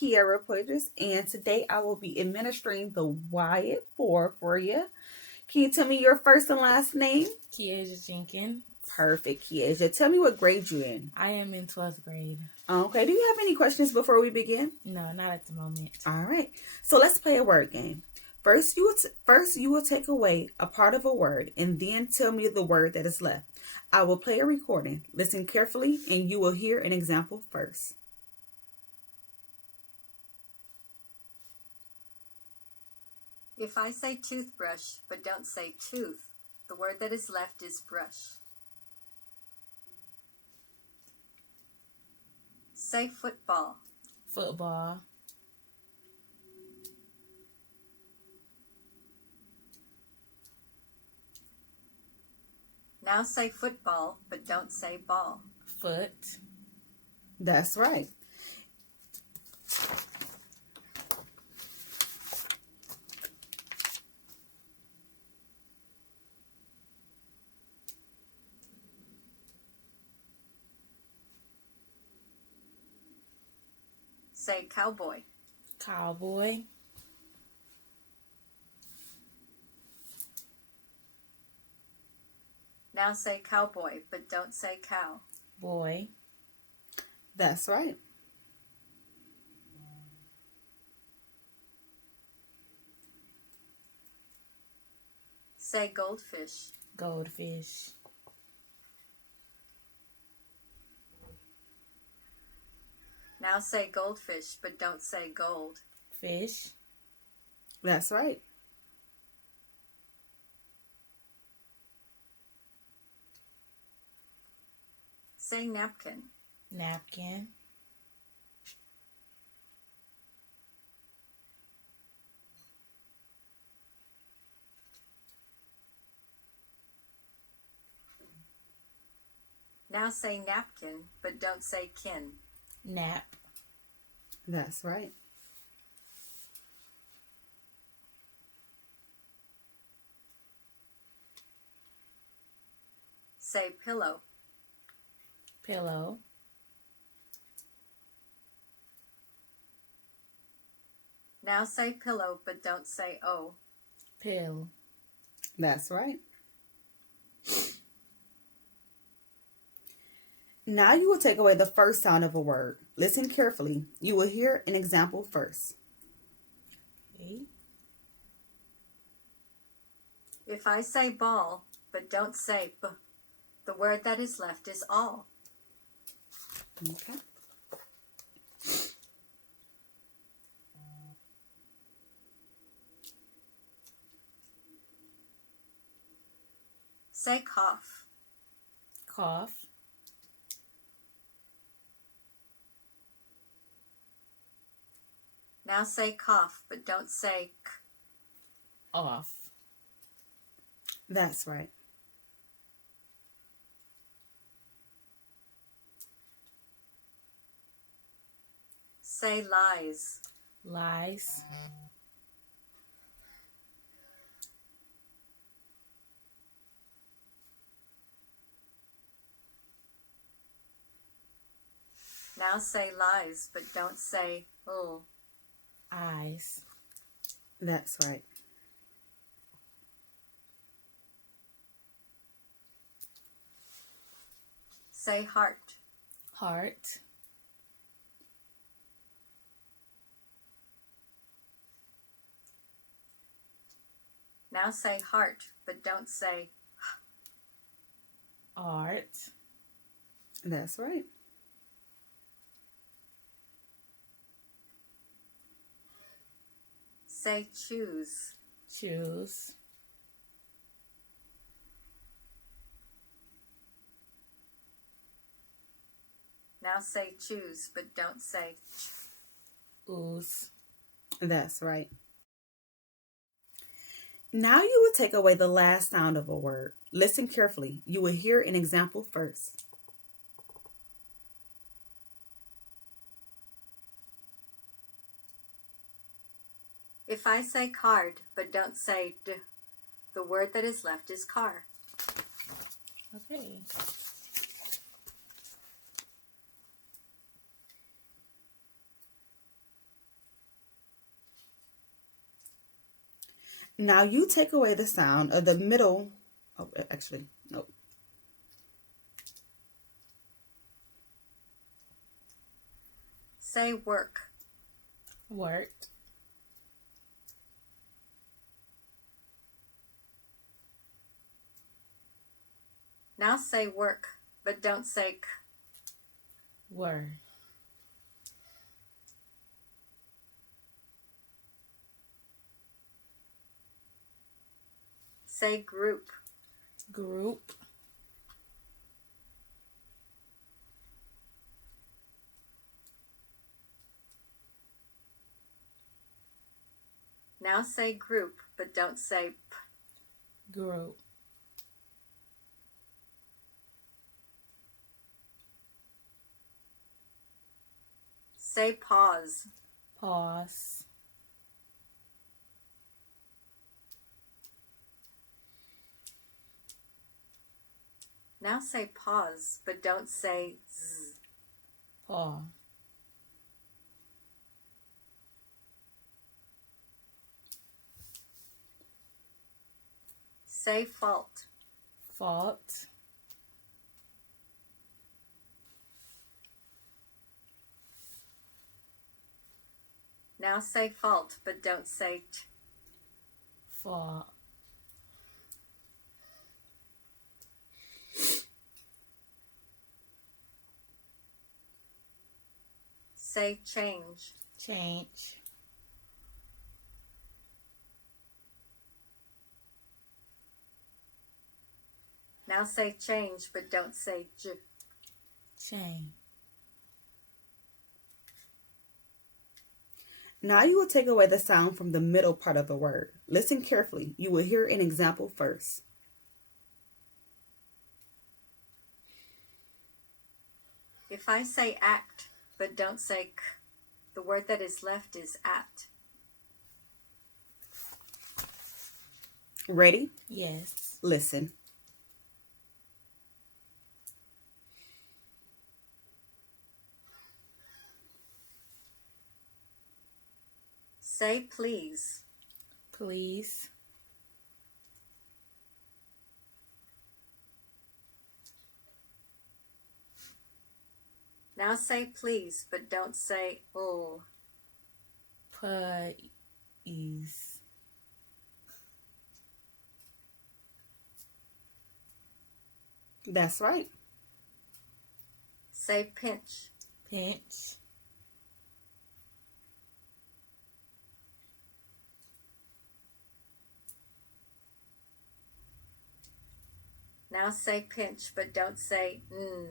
Kierra Poydras, and today I will be administering the Wiat 4 for you. Can you tell me your first and last name? Kierra Jenkins. Perfect, Kierra. Tell me what grade you in. I am in 12th grade. Okay, do you have any questions before we begin? No, not at the moment. All right, so let's play a word game. First, you will take away a part of a word and then tell me the word that is left. I will play a recording. Listen carefully, and you will hear an example first. If I say toothbrush but don't say tooth, the word that is left is brush. Say football. Football. Now say football but don't say ball. Foot. That's right. Say cowboy. Cowboy. Now say cowboy but don't say cow. Boy. That's right. Say goldfish. Goldfish. Now say goldfish but don't say gold. Fish. That's right. Say napkin. Napkin. Now say napkin but don't say kin. Nap. That's right. Say pillow. Pillow. Now say pillow but don't say O. Pill. That's right. Now you will take away the first sound of a word. Listen carefully. You will hear an example first. Okay. If I say ball but don't say b, the word that is left is all. Okay. Say cough. Cough. Now say cough but don't say k. Off. That's right. Say lies. Lies. Now say lies but don't say l. Eyes. That's right. Say heart. Heart. Now say heart but don't say. Art. That's right. Say choose. Choose. Now say choose but don't say ch. Ooze. That's right. Now you will take away the last sound of a word. Listen carefully. You will hear an example first. If I say card but don't say d, the word that is left is car. Okay. Now you take away the sound of the middle. Oh, actually, no. Say work. Worked. Now say work, but don't say k. Were. Say group. Group. Now say group, but don't say p. Group. Say pause. Pause. Now say pause, but don't say z. Paw. Say fault. Fault. Now say fault, but don't say t. Fault. Say change. Change. Now say change, but don't say j. Change. Now you will take away the sound from the middle part of the word. Listen carefully. You will hear an example first. If I say act, but don't say k, the word that is left is at. Ready? Yes. Listen. Say please. Please. Now say please, but don't say oh. Please. That's right. Say pinch. Pinch. Now say pinch, but don't say n.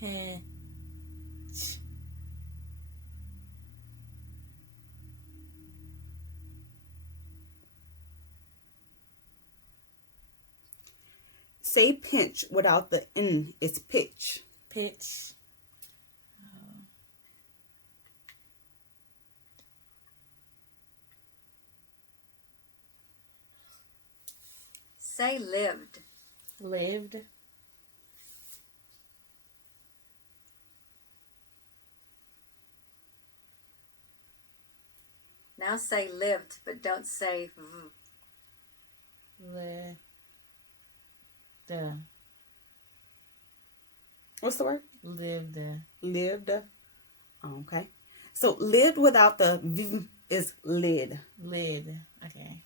Pinch. Say pinch without the n. It's pitch. Pitch. Say lived. Lived. Now say lived, but don't say v. Lived. What's the word? Lived. Lived. Okay. So lived without the v is lid. Lid. Okay.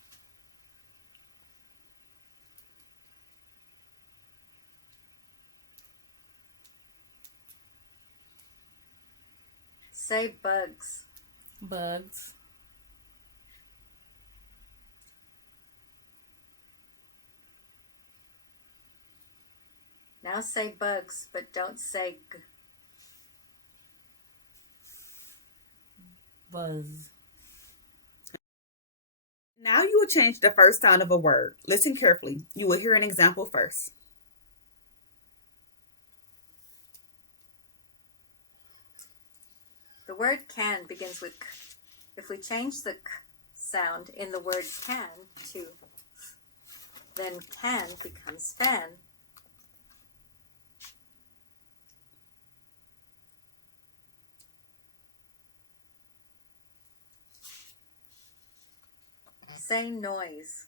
Say bugs. Bugs. Now say bugs, but don't say g. Buzz. Now you will change the first sound of a word. Listen carefully. You will hear an example first. The word can begins with k. If we change the k sound in the word can to f, then can becomes fan. Say noise.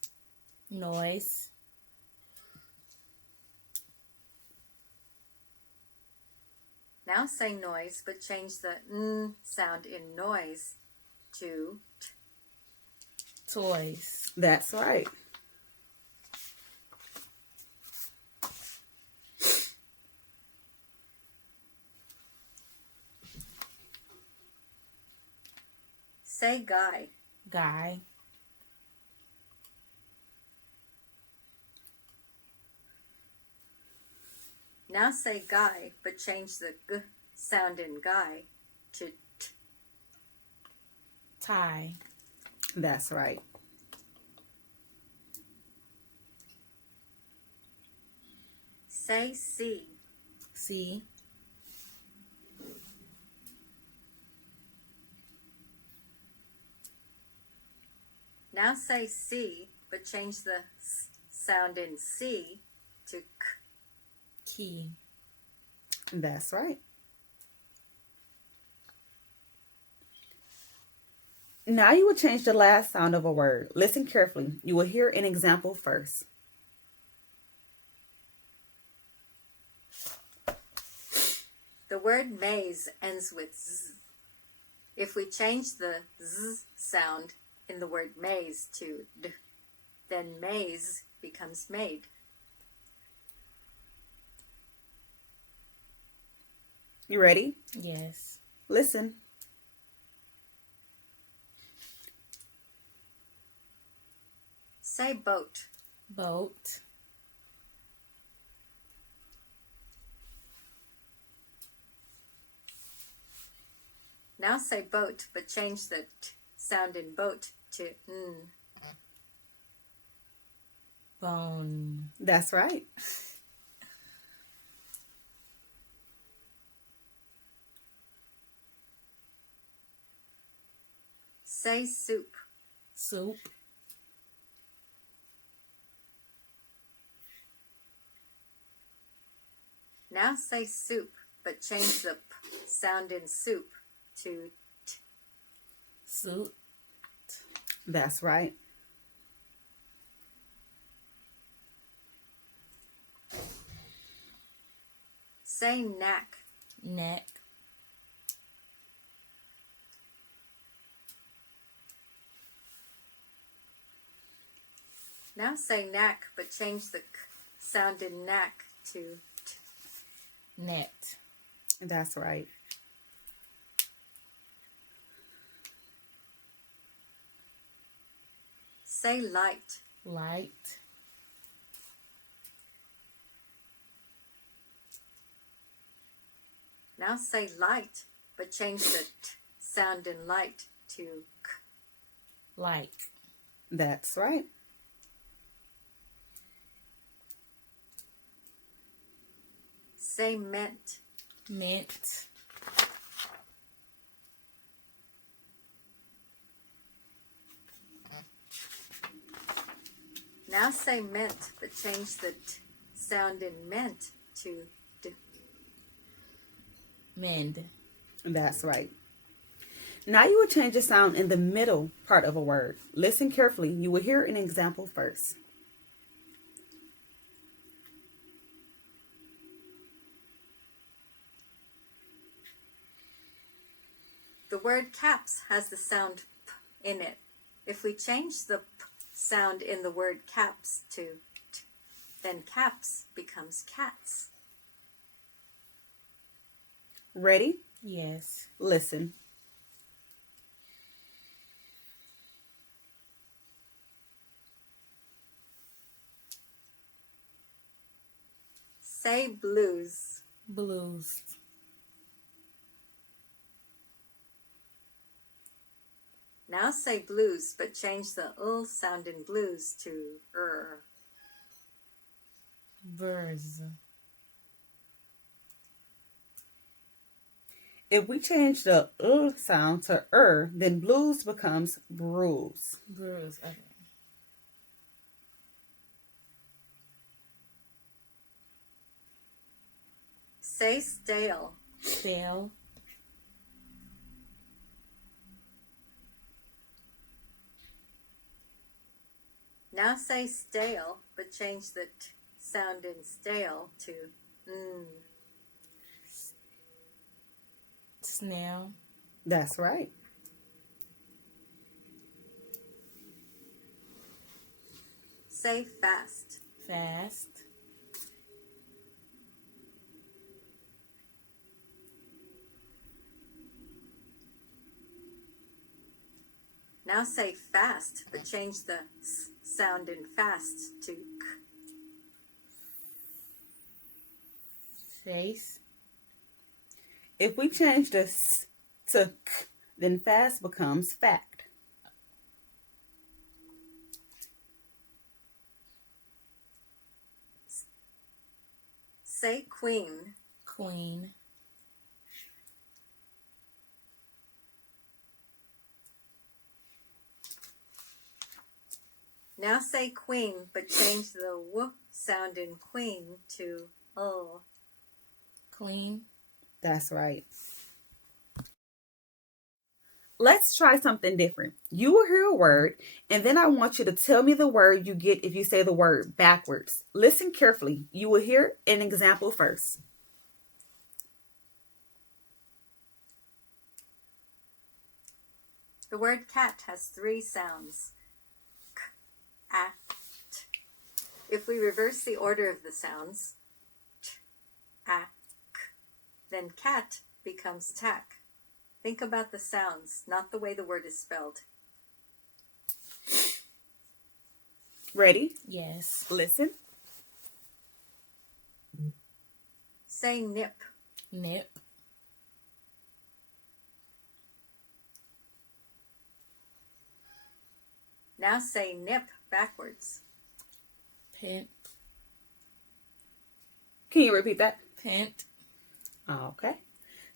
Noise. Now say noise, but change the n sound in noise to t. Toys. That's right. Say guy. Guy. Now say guy, but change the g sound in guy to t. Tie. That's right. Say see. See. Now say see, but change the s sound in see to k. Key. That's right. Now you will change the last sound of a word. Listen carefully. You will hear an example first. The word maze ends with z. If we change the z sound in the word maze to d, then maze becomes made. You ready? Yes. Listen. Say boat. Boat. Now say boat, but change the t sound in boat to n. Bone. That's right. Say soup. Soup. Now say soup, but change the p sound in soup to t. Suit. That's right. Say knack. Neck. Now say knack, but change the k sound in knack to t. Net. That's right. Say light. Light. Now say light, but change the t sound in light to k. Like. That's right. Say mint. Mint. Now say mint, but change the t sound in mint to d. Mend. That's right. Now you will change the sound in the middle part of a word. Listen carefully. You will hear an example first. The word caps has the sound p in it. If we change the p sound in the word caps to t, then caps becomes cats. Ready? Yes. Listen. Say blues. Blues. Now say blues, but change the sound in blues to Verse. If we change the sound to then blues becomes bruise. Bruise. Okay. Say stale. Stale. Now say stale, but change the t sound in stale to n. Snail. That's right. Say fast. Fast. Now say fast, but change the s sound in fast to k. Face. If we change the s to k, then fast becomes fact. Say queen. Queen. Now say queen, but change the w sound in queen to l. Clean. That's right. Let's try something different. You will hear a word, and then I want you to tell me the word you get if you say the word backwards. Listen carefully. You will hear an example first. The word cat has 3 sounds. K, a, t. If we reverse the order of the sounds, t, a, k, then cat becomes tack. Think about the sounds, not the way the word is spelled. Ready? Yes. Listen. Say nip. Nip. Now say nip backwards. Pent. Can you repeat that? Pent. Okay.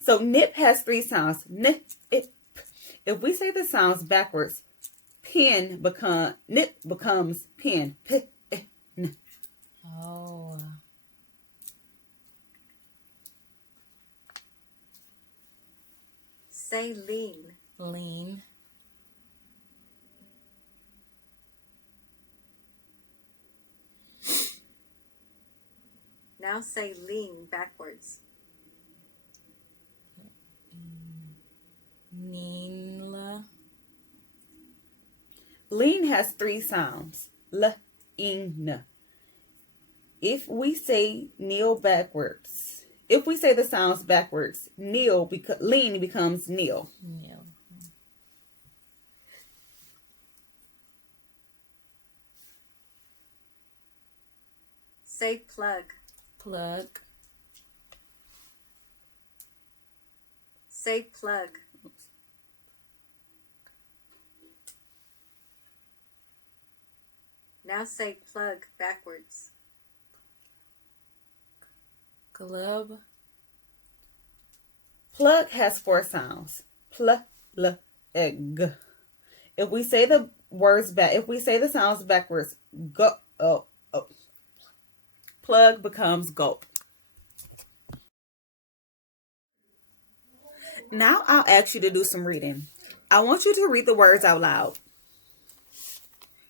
So nip has 3 sounds. Nip, it. If we say the sounds backwards, nip becomes pen. P, n. Oh. Say lean. Lean. Now say lean backwards. Neenla. Lean has 3 sounds. L, in. If we say kneel backwards, if we say the sounds backwards, lean becomes kneel. Kneel. Say plug. Plug. Say plug. Now say plug backwards. Glove. Plug has 4 sounds. Pl, l, g. If we say the sounds backwards, go, oh. Plug becomes gulp. Now I'll ask you to do some reading. I want you to read the words out loud.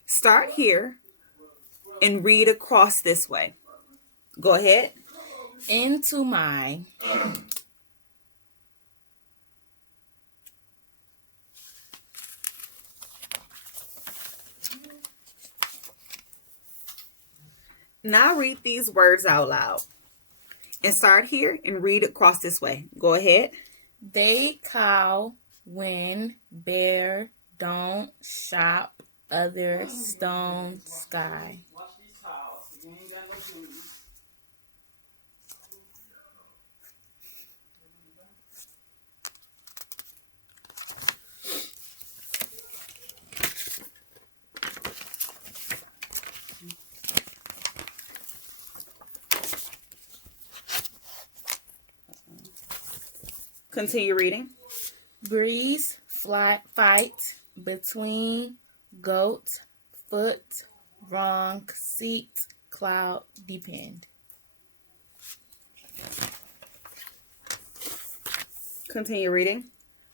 Start here and read across this way. Go ahead. Into my. Now read these words out loud. And start here and read across this way. Go ahead. They cow when bear don't shop other stone sky. Continue reading. Breeze fight between goat, foot, wrong, seat, cloud, depend. Continue reading.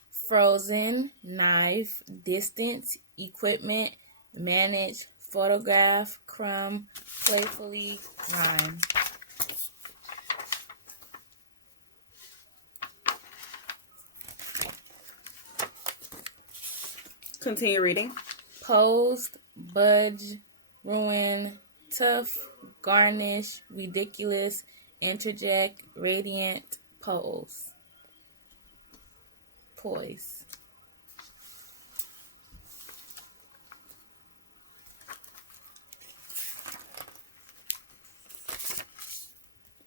Frozen, knife, distance, equipment, manage, photograph, crumb, playfully, rhyme. Continue reading. Posed, budge, ruin, tough, garnish, ridiculous, interject, radiant, pose. Poise.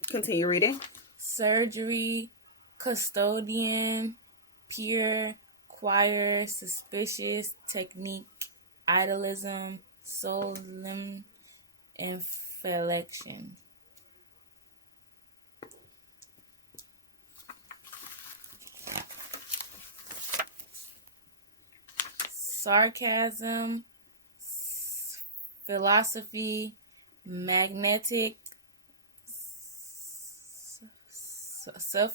Continue reading. Surgery, custodian, pure, choir, suspicious, technique, idolism, solemn, inflection. Sarcasm, philosophy, magnetic,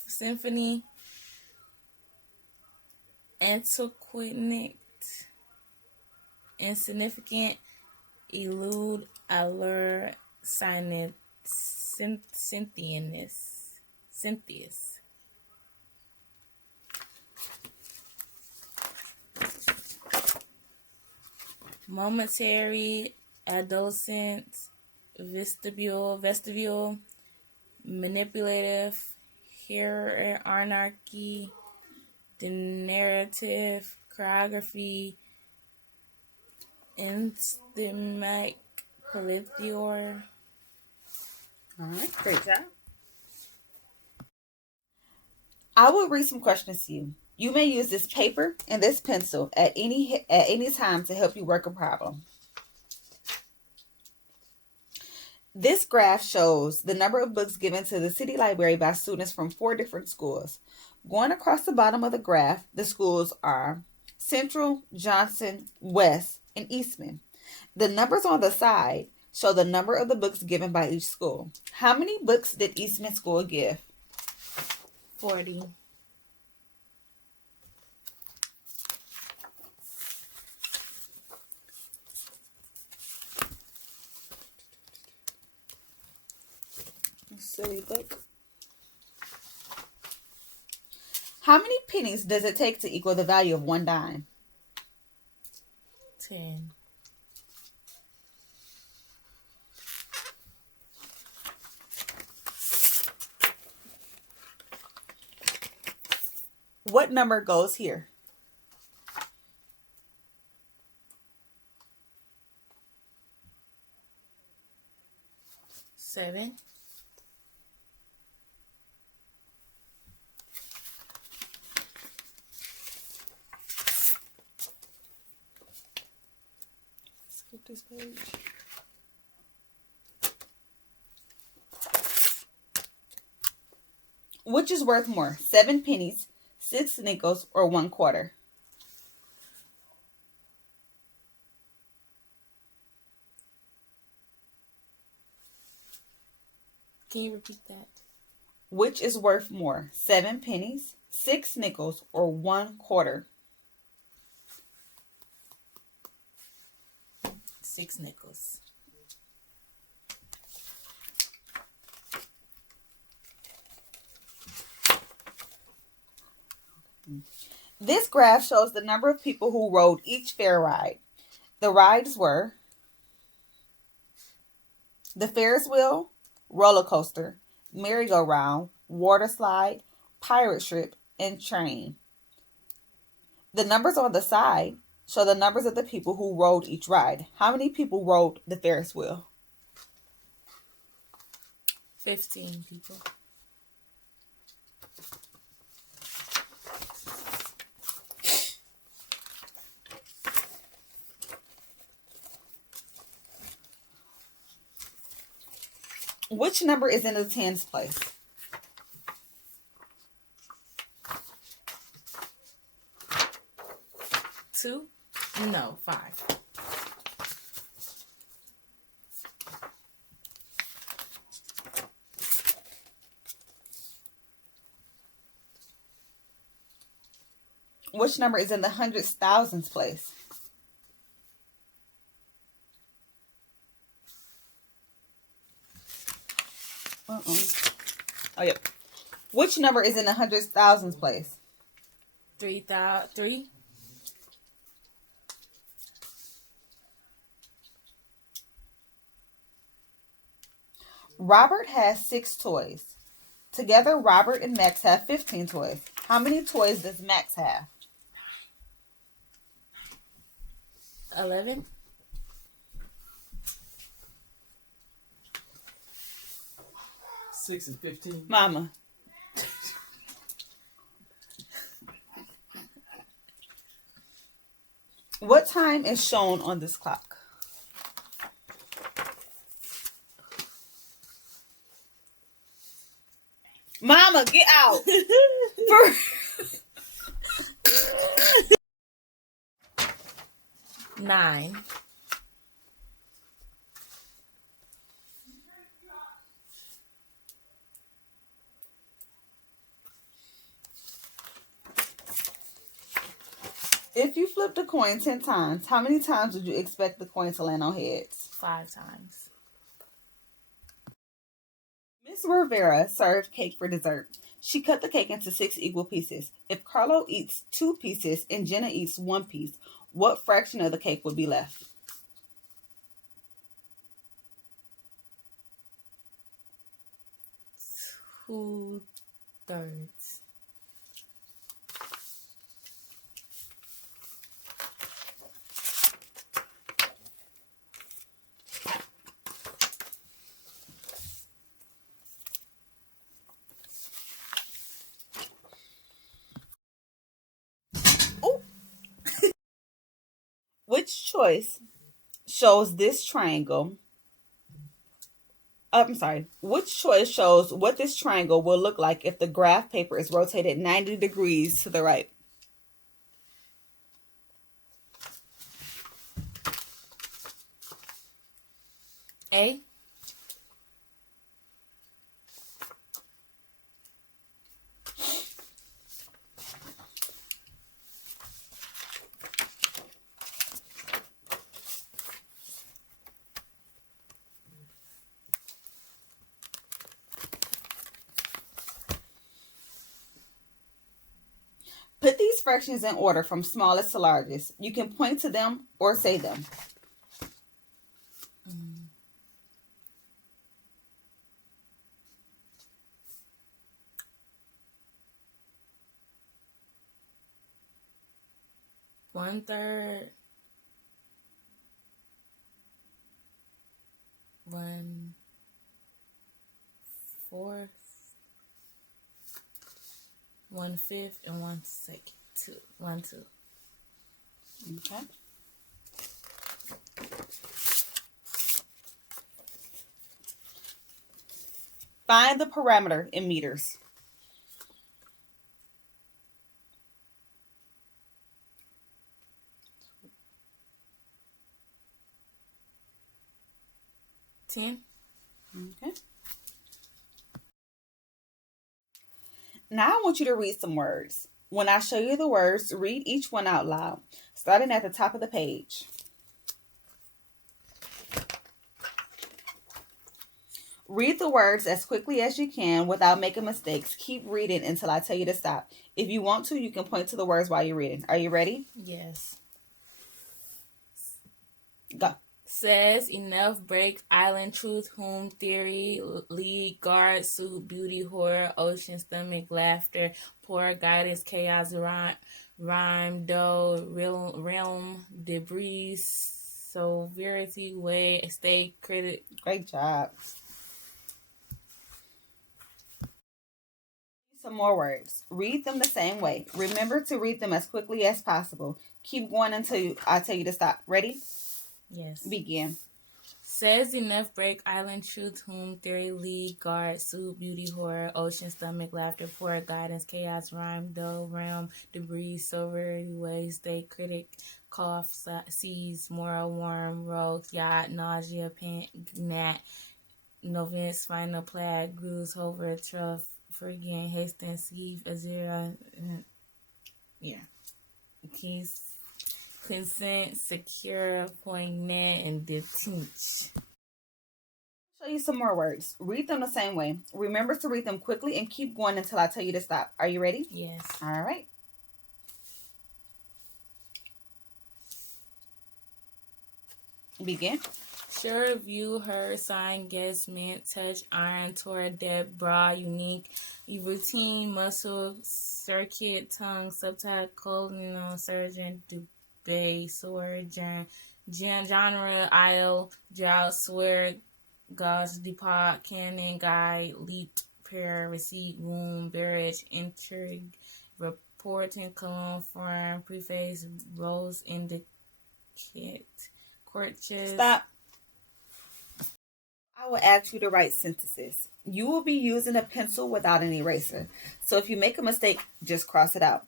symphony, antiquated, insignificant, elude, allure, Cynthius. Momentary, adolescent, vestibule, manipulative, hierarchy, the narrative, choreography, instemic, polytheor. All right, great job. I will read some questions to you. You may use this paper and this pencil at any time to help you work a problem. This graph shows the number of books given to the city library by students from 4 different schools. Going across the bottom of the graph, the schools are Central, Johnson, West, and Eastman. The numbers on the side show the number of the books given by each school. How many books did Eastman School give? 40. Silly book. How many pennies does it take to equal the value of 1 dime? 10. What number goes here? 7. Skip this page. Which is worth more, 7 pennies, 6 nickels, or 1 quarter? Can you repeat that? Which is worth more, 7 pennies, 6 nickels, or 1 quarter? 6 nickels. This graph shows the number of people who rode each fair ride. The rides were the Ferris wheel, roller coaster, merry-go-round, water slide, pirate ship, and train. The numbers on the side show the numbers of the people who rode each ride. How many people rode the Ferris wheel? 15 people. Which number is in the tens place? 2? No, 5. Which number is in the hundreds, thousands place? Oh, yep. Which number is in the hundreds, thousands place? 3,003. Robert has 6 toys. Together, Robert and Max have 15 toys. How many toys does Max have? 11. Six and 15. Mama. What time is shown on this clock? Mama, get out. For 9. If you flip the coin 10 times, how many times would you expect the coin to land on heads? 5 times. Miss Rivera served cake for dessert. She cut the cake into 6 equal pieces. If Carlo eats 2 pieces and Jenna eats 1 piece, what fraction of the cake would be left? Two-thirds. Which choice shows this triangle? I'm sorry. Which choice shows what this triangle will look like if the graph paper is rotated 90 degrees to the right? A. Put these fractions in order from smallest to largest. You can point to them or say them. One-third. 1/4. 1/5 and 1/2. 1/2. Okay. Find the parameter in meters. $10. Okay. Now I want you to read some words. When I show you the words, read each one out loud, starting at the top of the page. Read the words as quickly as you can without making mistakes. Keep reading until I tell you to stop. If you want to, you can point to the words while you're reading. Are you ready? Yes. Go. Says enough, break, island, truth, whom, theory, lead, guard, suit, beauty, horror, ocean, stomach, laughter, poor, guidance, chaos, rhyme, dough, realm, debris, severity, way, stay, critic. Great job. Some more words. Read them the same way. Remember to read them as quickly as possible. Keep going until I tell you to stop. Ready? Yes. Begin. Says enough, break, island, truth, whom, theory, lead, guard, suit, beauty, horror, ocean, stomach, laughter, poor, guidance, chaos, rhyme, dough, realm, debris, severity, way, stay, critic, cough, seize, moral, worm, rogue, yacht, nausea, pant, gnat, novice, final plaid, bruise, hover, trough, friggin', Hastings, Eve, Azira, yeah. Keys, consent, secure, poignant, and detinch. Show Tell you some more words. Read them the same way. Remember to read them quickly and keep going until I tell you to stop. Are you ready? Yes. All right. Begin. Sure, view, heard, sign, guess, meant, touch, iron, tore, depth, broad, unique, routine, muscle, circuit, tongue, subtype, colon, surgeon, debate, sword, genre, aisle, drought, swear, gauze, depot, cannon, guide, leap, pair, receipt, wound, barrage, intrigue, reporting, confirm, preface, roles, indicate, courtiers. Stop. I will ask you to write sentences. You will be using a pencil without an eraser. So if you make a mistake, just cross it out.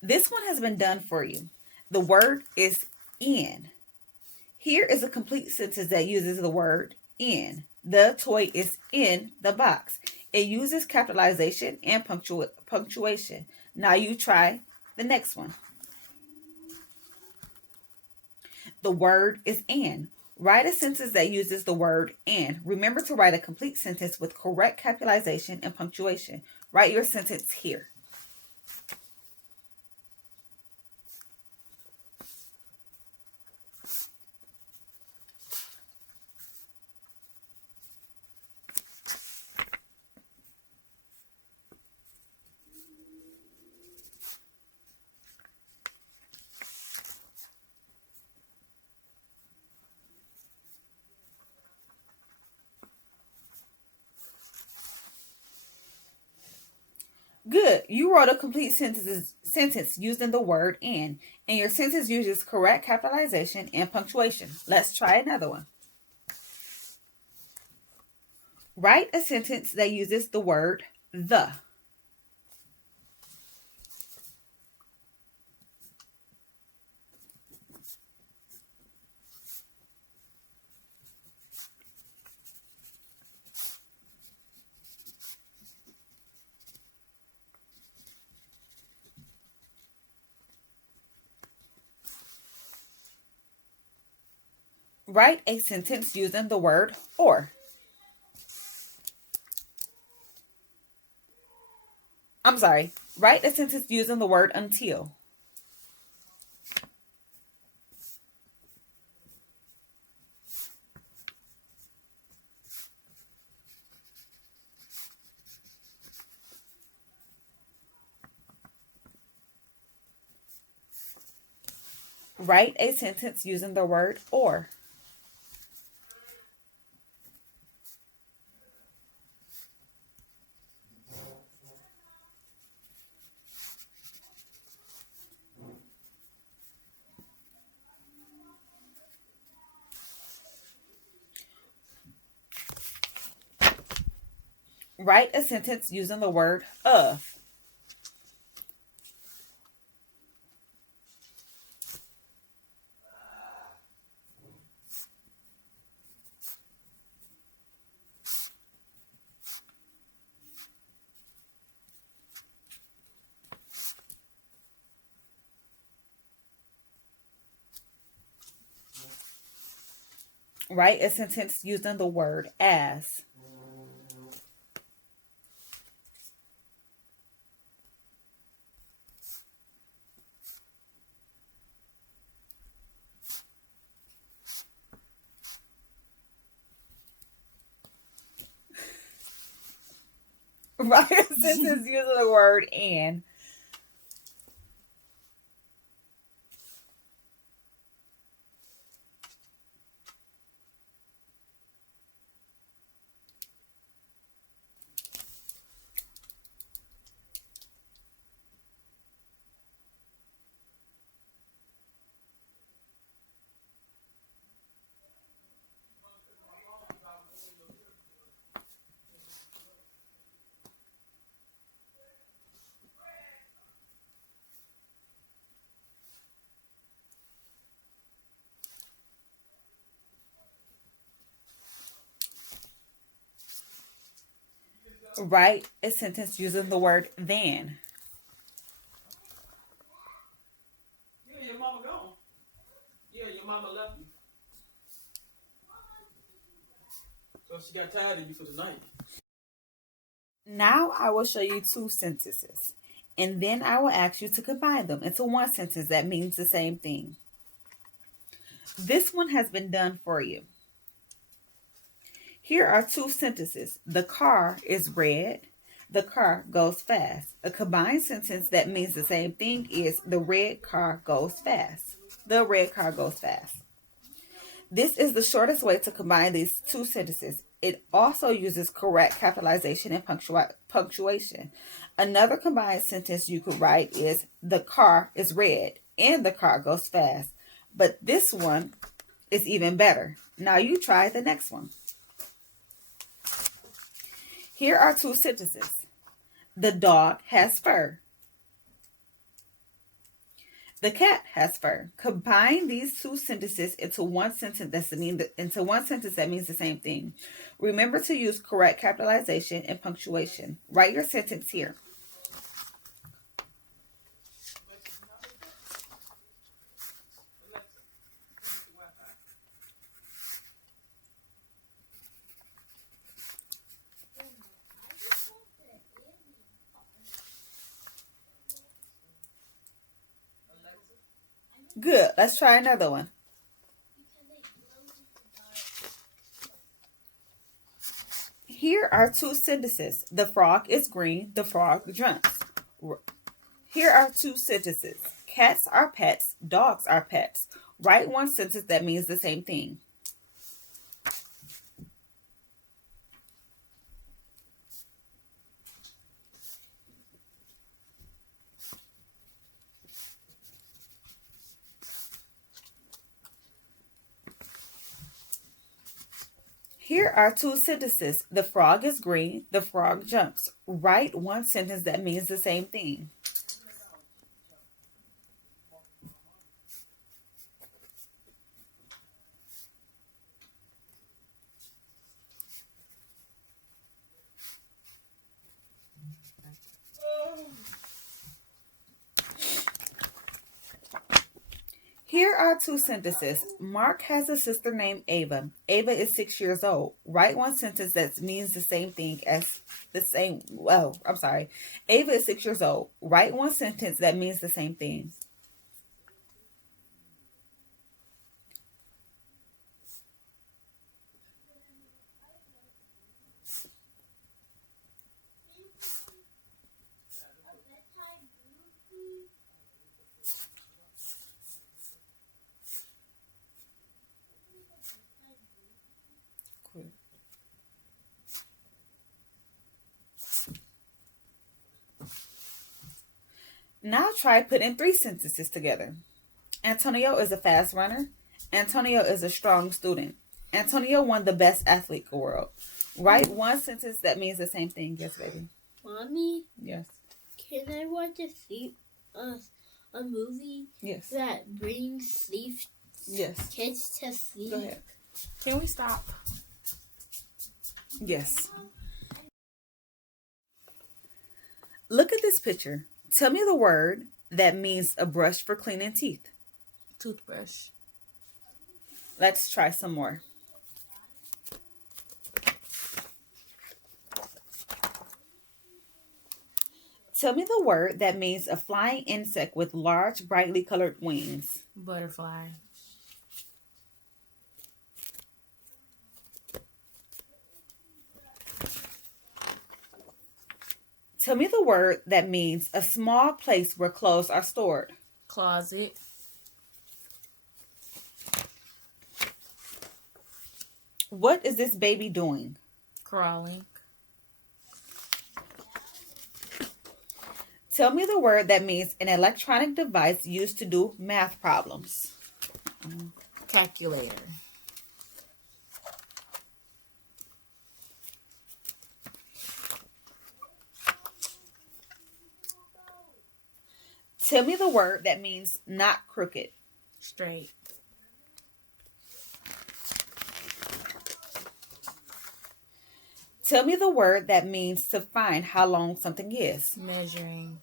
This one has been done for you. The word is in. Here is a complete sentence that uses the word in. The toy is in the box. It uses capitalization and punctuation. Now you try the next one. The word is in. Write a sentence that uses the word and. Remember to write a complete sentence with correct capitalization and punctuation. Write your sentence here. Good. You wrote a complete sentence using the word and your sentence uses correct capitalization and punctuation. Let's try another one. Write a sentence that uses the word the. Write a sentence using the word or. I'm sorry. Write a sentence using the word until. Write a sentence using the word or. Write a sentence using the word of. Write a sentence using the word as. Write a sentence using the word and. Write a sentence using the word then. Yeah, your mama gone. Yeah, your mama left you. So she got tired of you for the night. Now I will show you two sentences, and then I will ask you to combine them into one sentence that means the same thing. This one has been done for you. Here are two sentences. The car is red. The car goes fast. A combined sentence that means the same thing is the red car goes fast. The red car goes fast. This is the shortest way to combine these two sentences. It also uses correct capitalization and punctuation. Another combined sentence you could write is the car is red and the car goes fast. But this one is even better. Now you try the next one. Here are two sentences. The dog has fur. The cat has fur. Combine these two sentences into one sentence that means the same thing. Remember to use correct capitalization and punctuation. Write your sentence here. Good. Let's try another one. Here are two sentences. The frog is green. The frog jumps. Here are two sentences. Cats are pets. Dogs are pets. Write one sentence that means the same thing. Here are two sentences. The frog is green. The frog jumps. Write one sentence that means the same thing. Here are two sentences. Mark has a sister named Ava. Ava is 6 years old. Write one sentence that means the same thing as Ava is 6 years old. Write one sentence that means the same thing. Now try putting three sentences together. Antonio is a fast runner. Antonio is a strong student. Antonio won the best athlete in the world. Write one sentence that means the same thing. Yes, baby. Mommy? Yes. Can I watch a movie Yes. that brings kids to sleep? Go ahead. Can we stop? Yes. Look at this picture. Tell me the word that means a brush for cleaning teeth. Toothbrush. Let's try some more. Tell me the word that means a flying insect with large, brightly colored wings. Butterfly. Tell me the word that means a small place where clothes are stored. Closet. What is this baby doing? Crawling. Tell me the word that means an electronic device used to do math problems. Calculator. Tell me the word that means not crooked. Straight. Tell me the word that means to find how long something is. Measuring.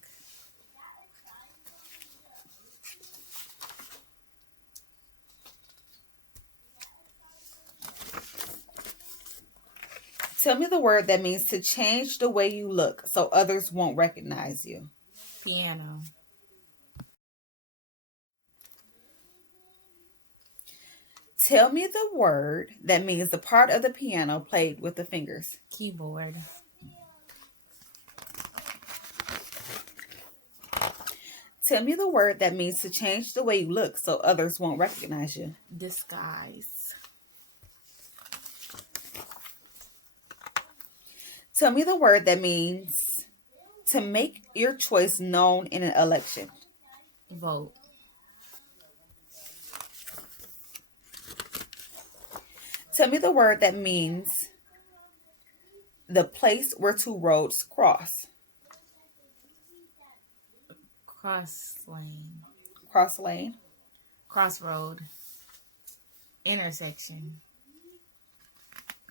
Tell me the word that means to change the way you look so others won't recognize you. Piano. Tell me the word that means the part of the piano played with the fingers. Keyboard. Tell me the word that means to change the way you look so others won't recognize you. Disguise. Tell me the word that means to make your choice known in an election. Vote. Tell me the word that means the place where two roads cross. Cross lane. Cross lane. Crossroad. Intersection.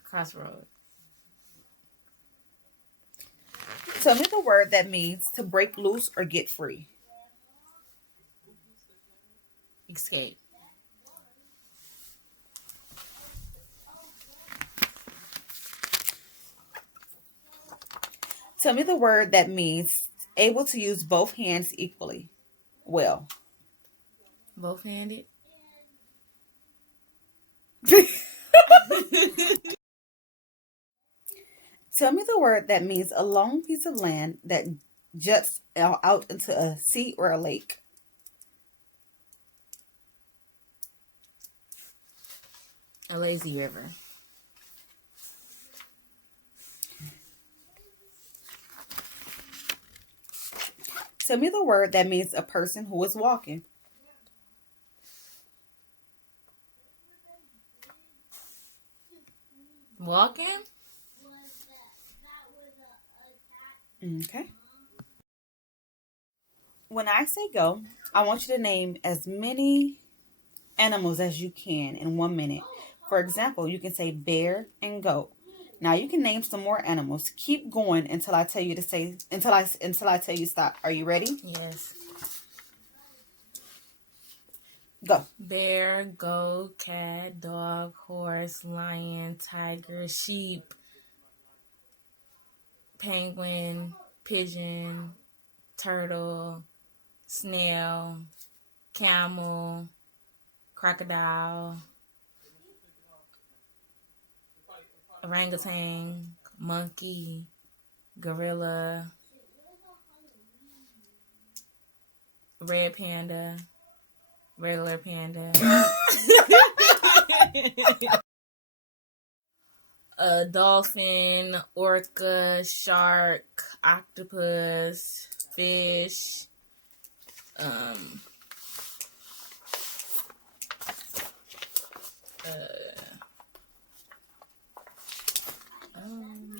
Crossroad. Tell me the word that means to break loose or get free. Escape. Tell me the word that means able to use both hands equally well. Both-handed. Tell me the word that means a long piece of land that juts out into a sea or a lake. A lazy river. Tell me the word that means a person who is walking. Walking. Okay. When I say go, I want you to name as many animals as you can in 1 minute. For example, you can say bear and goat. Now you can name some more animals. Keep going until I tell you to say until I tell you stop. Are you ready? Yes. Go. Bear, goat, cat, dog, horse, lion, tiger, sheep, penguin, pigeon, turtle, snail, camel, crocodile, orangutan, monkey, gorilla, red panda, regular panda, a dolphin, orca, shark, octopus, fish,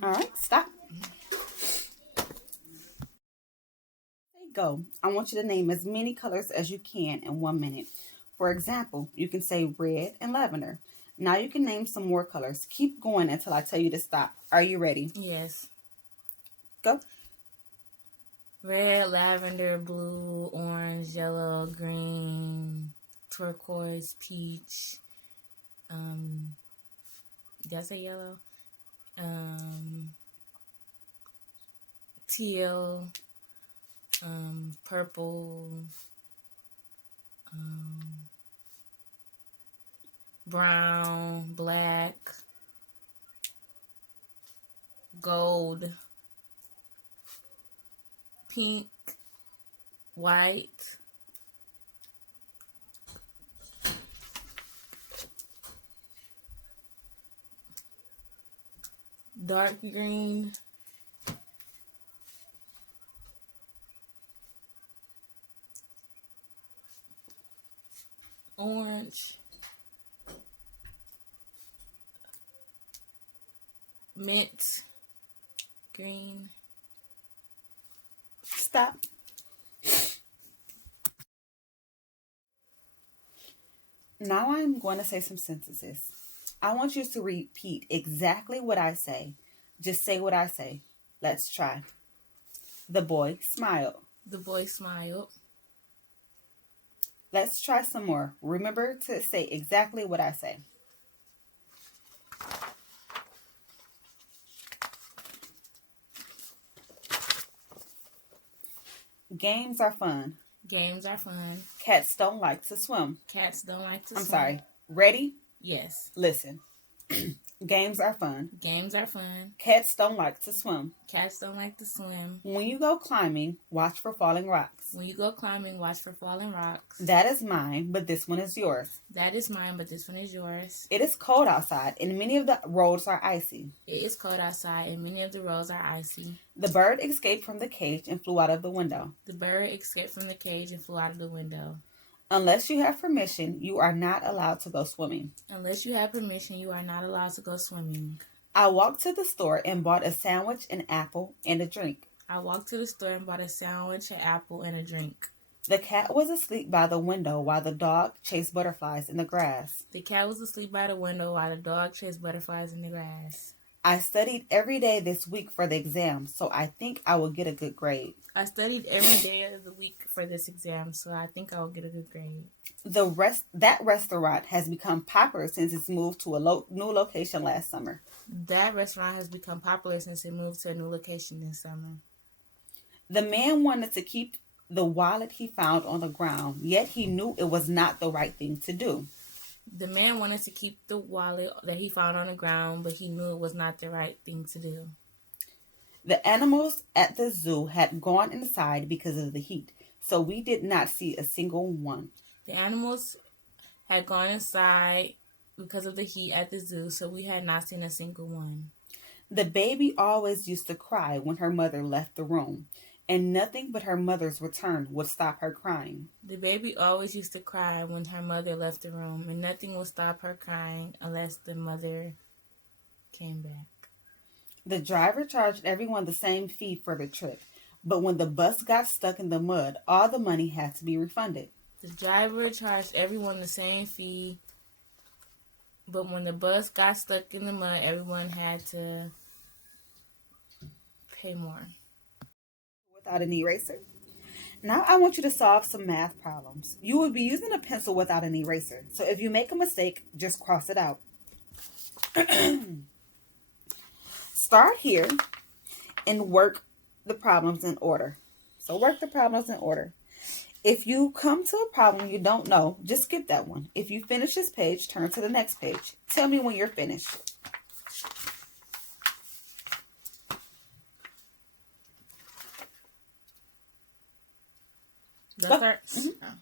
All right, stop. Go. I want you to name as many colors as you can in 1 minute. For example, you can say red and lavender. Now you can name some more colors. Keep going until I tell you to stop. Are you ready? yes. Go. Red, lavender, blue, orange, yellow, green, turquoise, peach. Did I say yellow? Teal, purple, brown, black, gold, pink, white, dark green, orange, mint, green. Stop. Now I'm going to say some sentences. I want you to repeat exactly what I say. Just say what I say. Let's try. The boy smiled. The boy smiled. Let's try some more. Remember to say exactly what I say. Games are fun. Games are fun. Cats don't like to swim. Cats don't like to swim. I'm sorry. Ready? Yes. Listen. Games are fun. Games are fun. Cats don't like to swim. Cats don't like to swim. When you go climbing, watch for falling rocks. When you go climbing, watch for falling rocks. That is mine, but this one is yours. That is mine, but this one is yours. It is cold outside, and many of the roads are icy. It is cold outside, and many of the roads are icy. The bird escaped from the cage and flew out of the window. The bird escaped from the cage and flew out of the window. Unless you have permission, you are not allowed to go swimming. Unless you have permission, you are not allowed to go swimming. I walked to the store and bought a sandwich, an apple, and a drink. I walked to the store and bought a sandwich, an apple, and a drink. The cat was asleep by the window while the dog chased butterflies in the grass. The cat was asleep by the window while the dog chased butterflies in the grass. I studied every day this week for the exam, so I think I will get a good grade. I studied every day of the week for this exam, so I think I will get a good grade. That restaurant has become popular since it's moved to a new location last summer. That restaurant has become popular since it moved to a new location this summer. The man wanted to keep the wallet he found on the ground, yet he knew it was not the right thing to do. The man wanted to keep the wallet that he found on the ground, but he knew it was not the right thing to do. The animals at the zoo had gone inside because of the heat, so we did not see a single one. The animals had gone inside because of the heat at the zoo, so we had not seen a single one. The baby always used to cry when her mother left the room, and nothing but her mother's return would stop her crying. The baby always used to cry when her mother left the room, and nothing would stop her crying unless the mother came back. The driver charged everyone the same fee for the trip, but when the bus got stuck in the mud, all the money had to be refunded. The driver charged everyone the same fee, but when the bus got stuck in the mud, everyone had to pay more. Without an eraser. Now I want you to solve some math problems. You will be using a pencil without an eraser, so if you make a mistake, just cross it out. Start here and work the problems in order. So work the problems in order. If you come to a problem you don't know, just skip that one. If you finish this page, turn to the next page. Tell me when you're finished. That starts. Mm-hmm. Oh.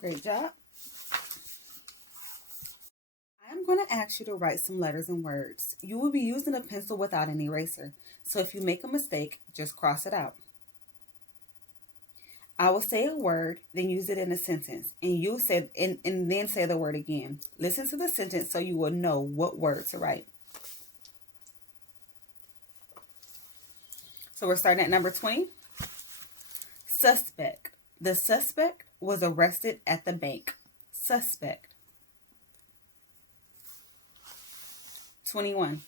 Great job. I am going to ask you to write some letters and words. You will be using a pencil without an eraser. So if you make a mistake, just cross it out. I will say a word, then use it in a sentence, and you say and then say the word again. Listen to the sentence so you will know what word to write. So we're starting at number 20. Suspect. The suspect was arrested at the bank. Suspect. 21.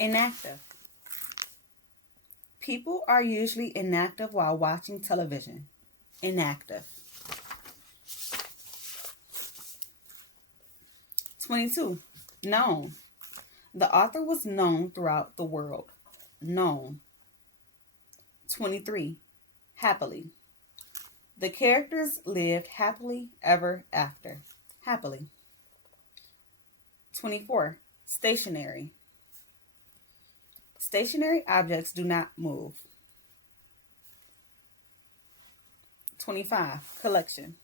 Inactive. People are usually inactive while watching television. Inactive. 22. Known. The author was known throughout the world. Known. 23. Happily. The characters lived happily ever after. Happily. 24. Stationary. Stationary objects do not move. 25. Collection.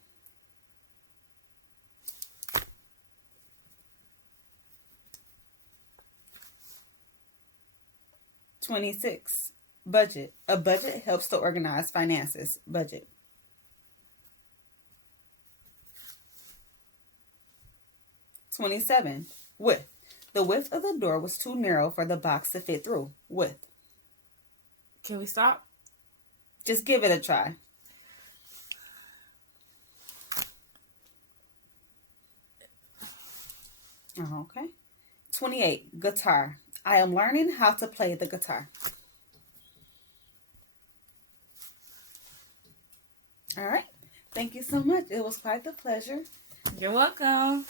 26. Budget. A budget helps to organize finances. Budget. 27. Width. The width of the door was too narrow for the box to fit through. Width. Can we stop? Just give it a try. Okay. 28. Guitar. I am learning how to play the guitar. All right. Thank you so much. It was quite a pleasure. You're welcome.